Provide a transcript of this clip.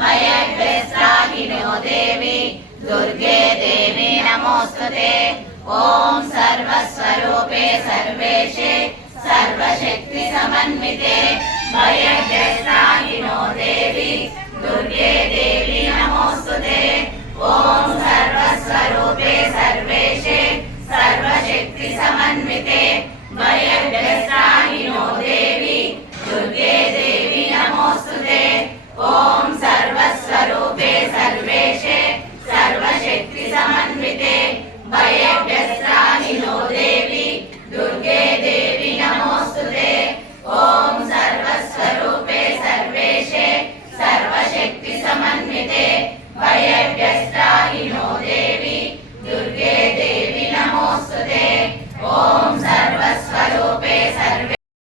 भयग्रस्त्राहिनो देवी दुर्गे देवी नमोस्तुते। ओम सर्वस्वरूपे सर्वेशे सर्वशक्ति समन्विते भयग्रस्त्राहिनो देवी दुर्गे देवी नमोस्तुते। ओम सर्वस्वरूपे सर्वेशे सर्वशक्ति समन्विते भयग्रस्त्राहिनो देवी दुर्गे देवी नमोस्तुते। ओम सर्वस्वरूपे सर्वेशे सर्वशक्ति समन्विते भयग्रस्त्राहिनो देवी दुर्गे देवी नमोस्तुते। ओम सर्वस्वरूपे सर्वेशे सर्वशक्ति समन्विते